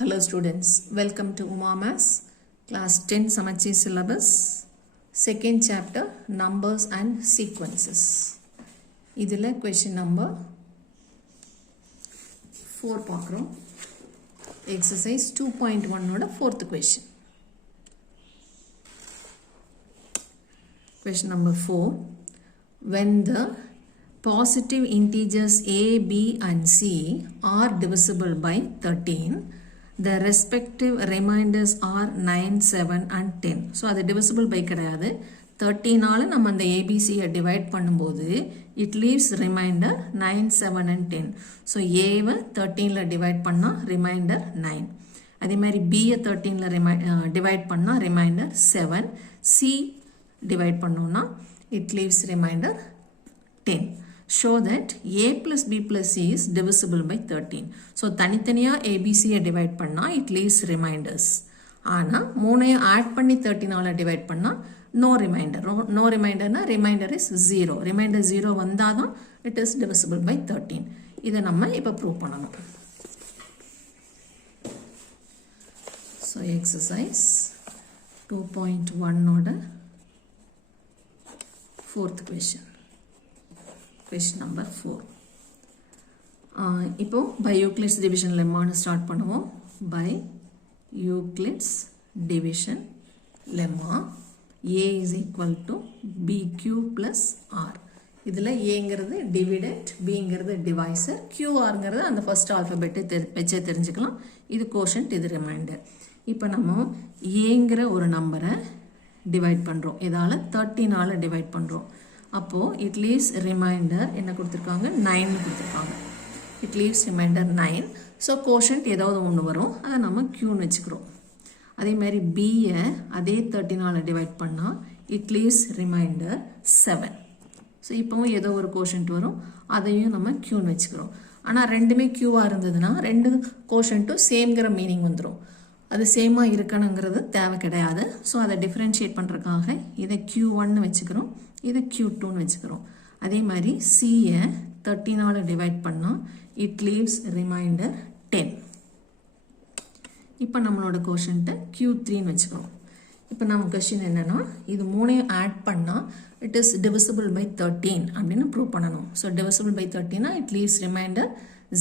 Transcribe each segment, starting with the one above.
Hello students, welcome to Uma Maths, class 10 Samacheer syllabus, second chapter numbers and sequences. இதில் question number 4 பார்க்கிறோம். Exercise 2.1 ஓட fourth question. Question number 4. When the positive integers a, b and c are divisible by 13, the respective remainders are 9, 7 and 10. So அது divisible by கிடையாது. 13 ஆல நம்ம அந்த ABC divide பண்ணும்போது it leaves remainder 9, 7 and 10. So A why 13ல divide பண்ணா remainder 9. அதே மாதிரி B யை 13ல divide பண்ணா remainder 7. C divide பண்ணோம்னா it leaves remainder 10. Show that a plus b plus c is divisible by 13. So தனித்தனியா ABC divide பண்ணா it leaves remainders. ஆனா மூணையும் add பண்ணி 13 ஆல divide பண்ணா no remainder. No remainder na remainder is 0. Remainder 0 வந்தாதான் it is divisible by 13. இதை நம்ம இப்ப prove பண்ணணும். So exercise 2.1 ஓட fourth question. Question number 4. இப்போ by Euclid's division lemma start பண்ணுவோம். By Euclid's division lemma a is equal to bq plus r. இதில் aங்கிறது dividend, bங்கிறது divisor, qrங்கிறது அந்த first alphabet வச்சே தெரிஞ்சுக்கலாம். இது quotient, இது remainder. இப்போ நம்ம aங்கிற ஒரு நம்பரை divide பண்ணுறோம். இதால் 13 ஆல divide பண்ணுறோம். அப்போ it leaves remainder என்ன கொடுத்திருக்காங்க 9 கொடுத்திருக்காங்க. it leaves remainder 9. so quotient ஏதாவது ஒன்று வரும், அதை நம்ம q வச்சுக்கிறோம். அதே மாதிரி b யை அதே 13 ஆல டிவைட் பண்ணா it leaves remainder 7. so இப்போவும் ஏதோ ஒரு quotient வரும், அதையும் நம்ம q வச்சுக்கிறோம். ஆனால் ரெண்டுமே q இருந்ததுன்னா ரெண்டு quotienட்டும் சேம்ங்கிற மீனிங் வந்துடும். அது சேமாக இருக்கணுங்கிறது தேவை கிடையாது. ஸோ அதை டிஃப்ரென்ஷியேட் பண்ணுறதுக்காக இதை q1 வச்சுக்கிறோம், இதை q2 வச்சுக்கிறோம். அதே மாதிரி c-யை 13 ஆல டிவைட் பண்ணால் it leaves remainder 10. இப்போ நம்மளோட quotientை q3 வச்சுக்கிறோம். இப்போ நம்ம கொஸ்டின் என்னன்னா இது மூணையும் ஆட் பண்ணால் it is divisible by 13 அப்படின்னு ப்ரூவ் பண்ணணும். So divisible by 13 it leaves remainder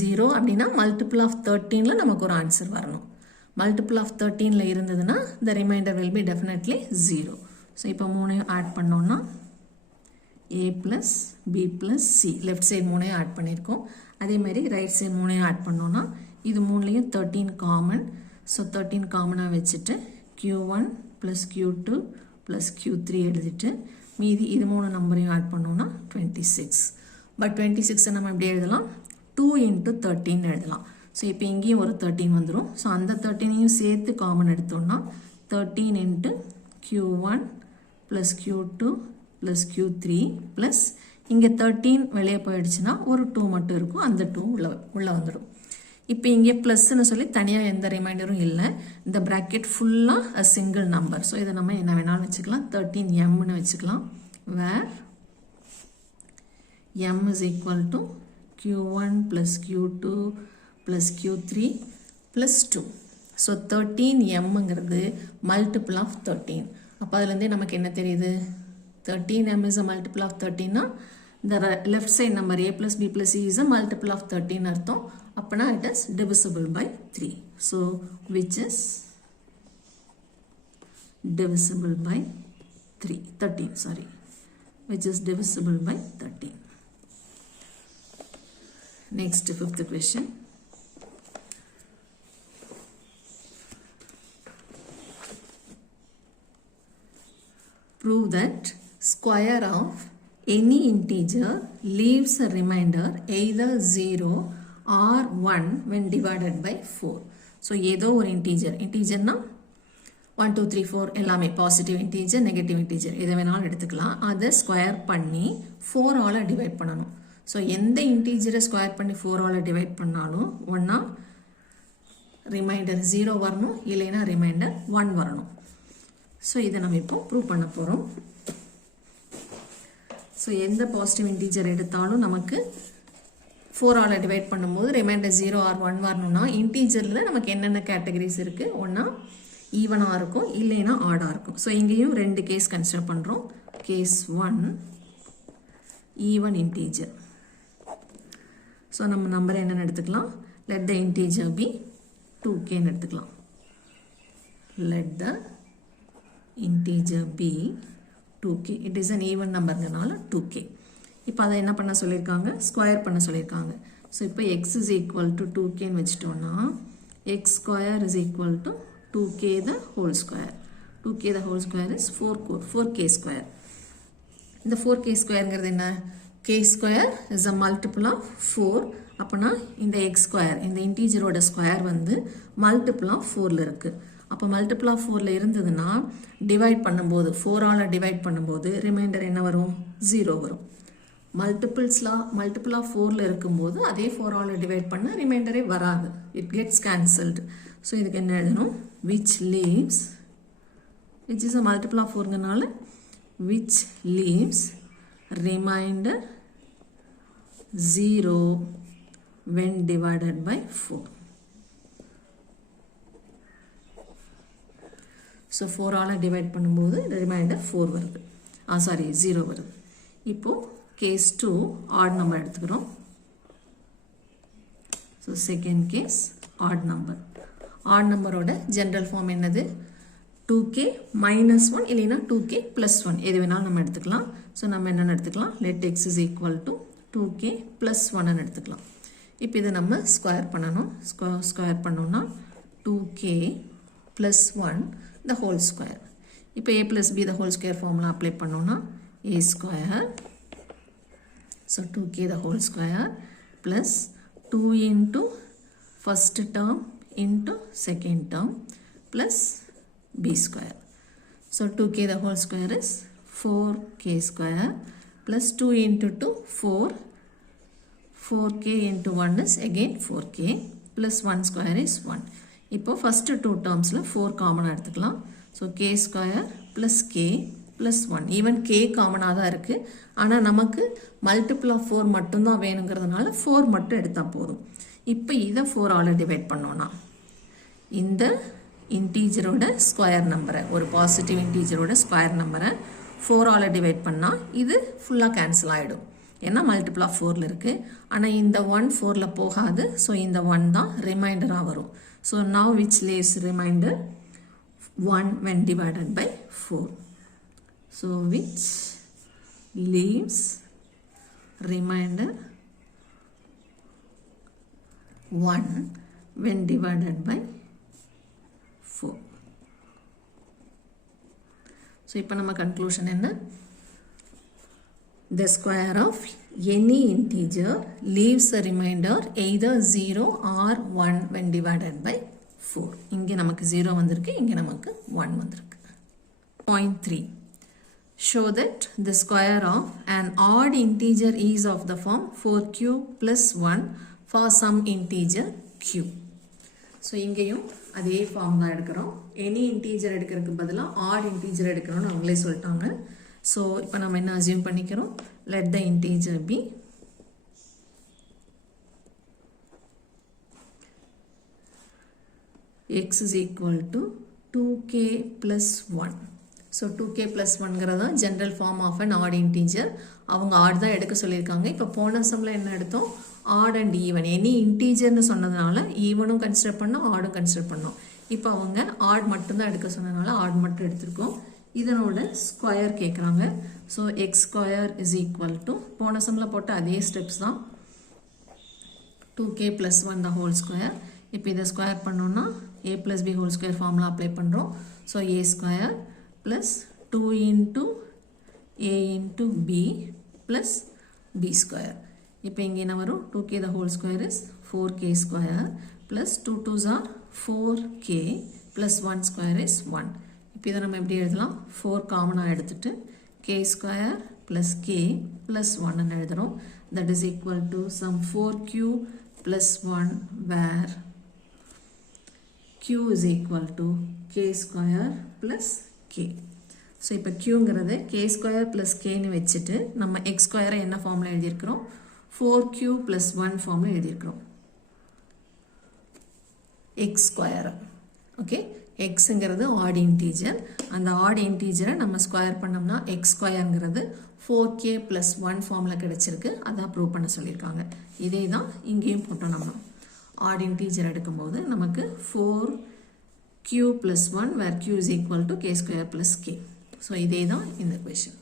0 அப்படின்னா multiple of 13ல நமக்கு ஒரு ஆன்சர் வரணும். multiple of 13ல இருந்ததுன்னா the remainder will be definitely 0. So இப்போ மூணையும் ஆட் பண்ணோம்னா a plus b plus c left side மூணையும் ஆட் பண்ணியிருக்கோம். அதே மாதிரி ரைட் சைடு மூணையும் ஆட் பண்ணோம்னா இது மூணுலேயும் 13 காமன். ஸோ 13 காமனாக வச்சுட்டு q1 plus q2 plus q3 எழுதிட்டு மீதி இது மூணு நம்பரையும் ஆட் பண்ணோம்னா 26. பட் 26 நம்ம எப்படி எழுதலாம் 2 into 13 எழுதலாம். ஸோ இப்போ இங்கேயும் ஒரு 13 வந்துடும். ஸோ அந்த 13ஐயும் சேர்த்து காமன் எடுத்தோம்னா 13 into q1 plus q2 plus q3 plus இங்கே 13 வெளியே போயிடுச்சுன்னா ஒரு 2 மட்டும் இருக்கும், அந்த 2 உள்ள வந்துடும். இப்போ இங்கே ப்ளஸ்ன்னு சொல்லி தனியாக எந்த ரிமைண்டரும் இல்லை. இந்த ப்ராக்கெட் ஃபுல்லாக அ சிங்கிள் நம்பர். ஸோ இதை நம்ம என்ன வேணாலும் வச்சுக்கலாம், 13mன்னு வச்சுக்கலாம். வேர் m is equal to q1 plus q2 plus q3 plus 2. So 13mங்கிறது மல்டிபிள் ஆஃப் 13. அப்போ அதுலேருந்தே நமக்கு என்ன தெரியுது, 13m is a multiple of 13 the left side number a plus b plus c is a multiple of 13 அர்த்தம். அப்பனா it is divisible by 3. so which is divisible by 13 sorry which is divisible by 13. next fifth question. prove that square of any integer leaves a remainder either 0 or 1 when divided by 4. So ஏதோ ஒரு இன்டீஜர்னா 1 2 3 4 எல்லாமே positive integer negative integer எதை வேணாலும் எடுத்துக்கலாம். அதை square பண்ணி 4 ஆல divide பண்ணணும். ஸோ எந்த இன்டீஜரை ஸ்கொயர் பண்ணி 4 ஆல டிவைட் பண்ணாலும் ஒன்றா ரிமைண்டர் 0 வரணும், இல்லைன்னா ரிமைண்டர் 1 வரணும். ஸோ இதை நம்ம இப்போ ப்ரூவ் பண்ண போகிறோம். ஸோ எந்த பாசிட்டிவ் இன்டீஜர் எடுத்தாலும் நமக்கு 4 ஆல் டிவைட் பண்ணும்போது ரிமைண்டர் 0 ஆர் 1 வரணும்னா இன்டீஜரில் நமக்கு என்னென்ன கேட்டகரிஸ் இருக்குது? ஒன்றா ஈவனாக இருக்கும், இல்லைன்னா ஆடாக இருக்கும். ஸோ இங்கேயும் 2 கேஸ் கன்சிடர் பண்ணுறோம். Case 1 even integer. ஸோ நம்ம நம்பரை என்னென்னு எடுத்துக்கலாம்? லெட் த இன்டீஜர் பி 2kன்னு எடுத்துக்கலாம். Let the integer be 2k. It is an even numberனால 2k. இப்போ அதை என்ன பண்ண சொல்லியிருக்காங்க? ஸ்கொயர் பண்ண சொல்லியிருக்காங்க. ஸோ இப்போ x is equal to 2kன்னு வச்சுட்டோம்னா x square is equal to 2k the whole square. 2k the whole square is 4k square. இந்த 4k squareங்கிறது என்ன? k square is a multiple of 4. அப்போனா இந்த x square, இந்த இன்டீஜரோட square வந்து multiple of 4ல் இருக்குது. அப்போ multiple of 4ல் இருந்ததுன்னா டிவைட் பண்ணும்போது 4 ஆல் டிவைட் பண்ணும்போது ரிமைண்டர் என்ன வரும்? 0 வரும். மல்டிபிள் ஆஃப் 4ல் இருக்கும்போது அதே 4 ஆல் டிவைட் பண்ண ரிமைண்டரே வராது. It gets cancelled. ஸோ இதுக்கு என்ன எழுதணும்? Which leaves, which is a multiple of 4ங்கனால which leaves remainder 0 when divided by 4. So 4 ஆல் டிவைட் பண்ணும்போது ரிமைண்டர் 4 வருது. 0 வருது. இப்போது கேஸ் 2 ஆட் நம்பர் எடுத்துக்கிறோம். So second case odd number. Odd நம்பரோட ஜென்ரல் ஃபார்ம் என்னது? 2k minus 1 இல்லைன்னா 2k plus 1 எது வேணாலும் நம்ம எடுத்துக்கலாம். ஸோ நம்ம என்னென்னு எடுத்துக்கலாம்? let x is equal to 2k plus 1 எடுத்துக்கலாம். இப்போ இதை நம்ம ஸ்கொயர் பண்ணணும். ஸ்கொயர் பண்ணோம்னா 2k plus 1 the whole square. இப்போ a plus b the whole square formula apply பண்ணோம்னா a square, so 2k the whole square plus 2 into first term into second term plus b square. So 2k the whole square is 4k square plus 2 into 2 4k into 1 is again 4k plus 1 square is 1. இப்போ first two termsல 4 காமனாக எடுத்துக்கலாம். So k square plus k plus 1. Even k காமனாக தான் இருக்குது. ஆனால் நமக்கு multiple of 4 மட்டும்தான் வேணுங்கிறதுனால 4 மட்டும் எடுத்தால் போதும். இப்போ இதை 4 ஆல் டிவைட் பண்ணோன்னா இந்த இன்டீஜரோட ஸ்கொயர் நம்பரை, ஒரு பாசிட்டிவ் இன்டீஜரோட ஸ்கொயர் நம்பரை 4 ஆல் டிவைட் பண்ணால் இது ஃபுல்லாக கேன்சல் ஆகிடும். ஏன்னா மல்டிபிள் ஆஃப் 4ல் இருக்குது. ஆனால் இந்த 1 4ல் போகாது. ஸோ இந்த 1 தான் ரிமைண்டராக வரும். So now which leaves remainder 1 when divided by 4. So which leaves remainder 1 when divided by 4. So இப்போ நம்ம conclusion என்ன? The square of any integer leaves a remainder either 0 or 1 when divided by 4. இங்கே நமக்கு 0 வந்திருக்கு, இங்கே நமக்கு 1 வந்திருக்கு. Point 3. Show that the square of an odd integer is of the form 4q plus 1 for some integer q. So இங்கேயும் அதே form தான் எடுக்கிறோம். எனி இன்டீஜர் எடுக்கிறதுக்கு பதிலாக ஆட் இன்டீஜர் எடுக்கிறோம்னு அவங்களே சொல்லிட்டாங்க. ஸோ இப்போ நம்ம என்ன அசியூம் பண்ணிக்கிறோம்? let the integer be x is equal to 2k plus 1. So 2k plus 1ங்கிறதா general form of an odd integer. அவங்க ஆட் தான் எடுக்க சொல்லியிருக்காங்க. இப்போ போன சம்மில் என்ன எடுத்தோம்? Odd and even. எனி இன்டீஜர்னு சொன்னதுனால ஈவனும் கன்சிடர் பண்ணோம், ஆடும் கன்சிடர் பண்ணோம். இப்போ அவங்க ஆட் மட்டும்தான் எடுக்க சொன்னதுனால ஆட் மட்டும் எடுத்திருக்கோம். இதனோட ஸ்கொயர் கேட்குறாங்க. So X square is equal to போன சம்மில் போட்ட அதே ஸ்டெப்ஸ் தான். 2k plus 1 the whole square. இப்போ இதை ஸ்கொயர் பண்ணோன்னா a plus b whole square formula apply பண்ணுறோம். So a square plus 2 into a into b plus b square. இப்போ இங்கே என்ன வரும்? 2k the whole square is 4k square plus 2 2s are 4k plus 1 square is 1. இப்போ இதை நம்ம எப்படி எழுதலாம்? 4 காமனாக எடுத்துட்டு k square plus k plus 1 எழுதுகிறோம். That is equal to some 4q plus 1 where q is equal to k square plus k. So இப்போ க்யூங்கிறது k square plus kன்னு வச்சுட்டு நம்ம x square என்ன ஃபார்மில் எழுதியிருக்கிறோம்? 4q plus 1 ஃபார்மில் எழுதியிருக்கிறோம். x square. ஓகே, எக்ஸுங்கிறது odd integer. அந்த ஆட் இன்டீஜரை நம்ம ஸ்கொயர் பண்ணோம்னா எக்ஸ் ஸ்கொயருங்கிறது 4k plus 1 ஃபார்மில் கிடச்சிருக்கு. அதான் ப்ரூவ் பண்ண சொல்லியிருக்காங்க. இதே தான் இங்கேயும் போட்டோம். நம்ம ஆட் இன்டீஜர் எடுக்கும்போது நமக்கு 4q plus 1 where q is equal to k square plus k. So இதே தான் இந்த கொஷின்.